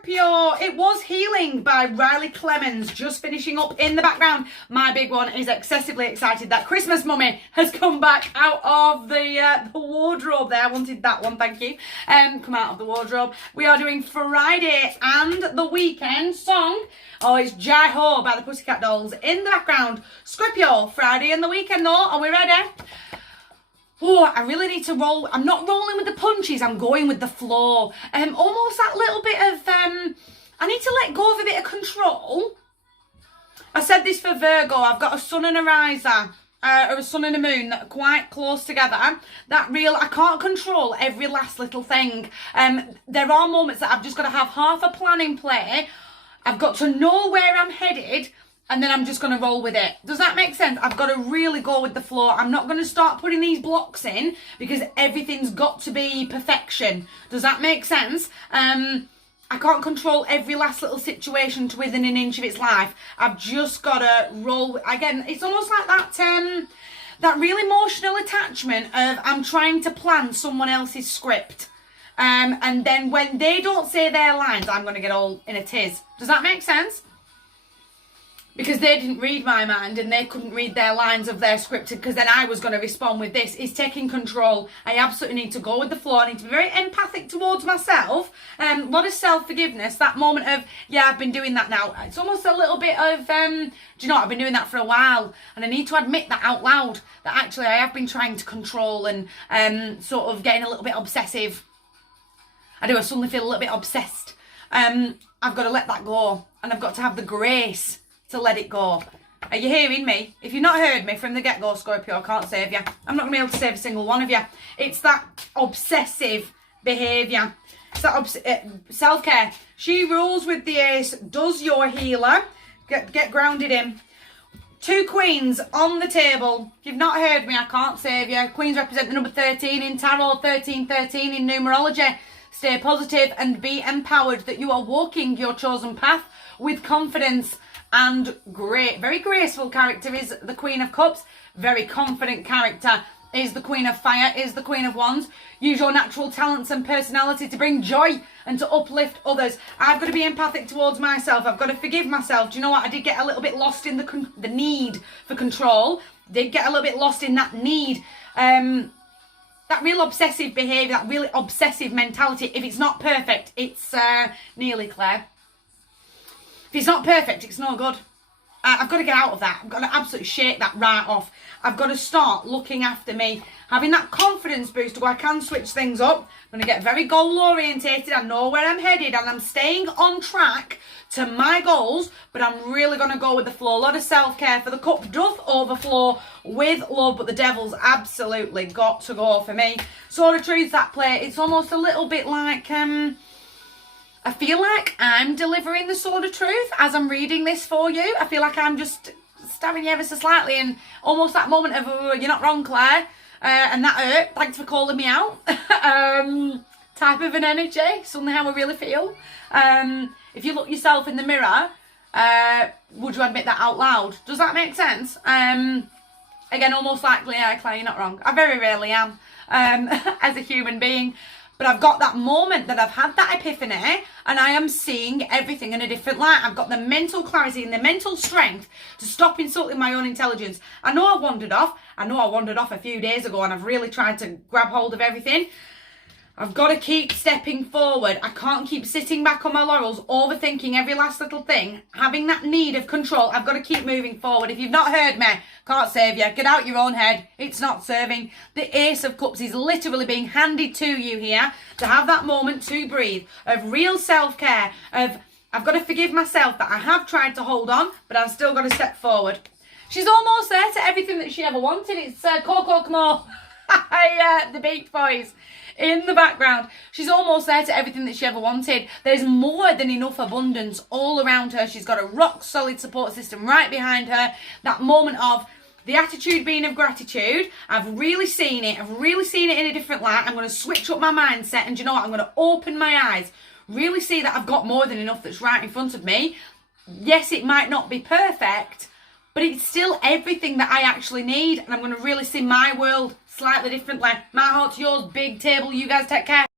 Scorpio. It was Healing by Riley Clemens just finishing up in the background. My big one is excessively excited that Christmas Mummy has come back out of the wardrobe there. I wanted that one, thank you. Come out of the wardrobe. We are doing Friday and the Weekend song. Oh, it's Jai Ho by the Pussycat Dolls in the background. Scorpio, Friday and the Weekend though. Are we ready? Oh, I really need to roll. I'm not rolling with the punches. I'm going with the flow. Almost that little bit of, I need to let go of a bit of control. I said this for Virgo. I've got a sun and a riser, or a sun and a moon that are quite close together. I can't control every last little thing. There are moments that I've just got to have half a plan in play. I've got to know where I'm headed. And then I'm just going to roll with it. Does that make sense? I've got to really go with the flow. I'm not going to start putting these blocks in because everything's got to be perfection. Does that make sense? I can't control every last little situation to within an inch of its life. I've just got to roll. Again, it's almost like that real emotional attachment of I'm trying to plan someone else's script. And then when they don't say their lines, I'm going to get all in a tiz. Does that make sense? Because they didn't read my mind and they couldn't read their lines of their script, because then I was going to respond with this. It's taking control. I absolutely need to go with the flow. I need to be very empathic towards myself. A lot of self-forgiveness. That moment of, yeah, I've been doing that now. It's almost a little bit of, do you know what? I've been doing that for a while. And I need to admit that out loud, that actually I have been trying to control and sort of getting a little bit obsessive. I suddenly feel a little bit obsessed. I've got to let that go. And I've got to have the grace to let it go. Are you hearing me? If you've not heard me from the get-go, Scorpio, I can't save you. I'm not going to be able to save a single one of you. It's that obsessive behaviour. It's that self-care. She rules with the ace. Does your healer. Get grounded in. 2 queens on the table. If you've not heard me, I can't save you. Queens represent the number 13 in tarot, 1313 in numerology. Stay positive and be empowered that you are walking your chosen path with confidence. And great, very graceful character is the Queen of Cups. Very confident character is the Queen of Fire, is the Queen of Wands. Use your natural talents and personality to bring joy and to uplift others. I've got to be empathic towards myself. I've got to forgive myself. Do you know what? I did get a little bit lost in the need for control. Did get a little bit lost in that need. That real obsessive behaviour, that really obsessive mentality. If it's not perfect, it's nearly Claire. If it's not perfect, it's no good. I've got to get out of that. I've got to absolutely shake that right off. I've got to start looking after me. Having that confidence boost where I can switch things up. I'm going to get very goal orientated. I know where I'm headed and I'm staying on track to my goals. But I'm really going to go with the flow. A lot of self-care, for the cup doth overflow with love. But the devil's absolutely got to go for me. Sword of Truth, that play. It's almost a little bit like... I feel like I'm delivering the Sword of Truth as I'm reading this for you. I feel like I'm just stabbing you ever so slightly, and almost that moment of, oh, you're not wrong, Claire. And that hurt. Thanks for calling me out. Type of an energy. Suddenly how I really feel. If you look yourself in the mirror, would you admit that out loud? Does that make sense? Again, almost like, yeah, Claire, you're not wrong. I very rarely am as a human being. But I've got that moment that I've had that epiphany and I am seeing everything in a different light. I've got the mental clarity and the mental strength to stop insulting my own intelligence. I know I wandered off. I know I wandered off a few days ago and I've really tried to grab hold of everything. I've got to keep stepping forward. I can't keep sitting back on my laurels, overthinking every last little thing, having that need of control. I've got to keep moving forward. If you've not heard me, can't save you. Get out your own head. It's not serving. The Ace of Cups is literally being handed to you here to have that moment to breathe, of real self-care, of I've got to forgive myself that I have tried to hold on, but I've still got to step forward. She's almost there to everything that she ever wanted. It's Coco Camo, the Beach Boys. In the background, she's almost there to everything that she ever wanted. There's more than enough abundance all around her. She's got a rock solid support system right behind her. That moment of the attitude being of gratitude. I've really seen it. I've really seen it in a different light. I'm going to switch up my mindset, and do you know what? I'm going to open my eyes. Really see that I've got more than enough that's right in front of me. Yes, it might not be perfect, but it's still everything that I actually need. And I'm going to really see my world slightly differently. My heart to yours, big table. You guys take care.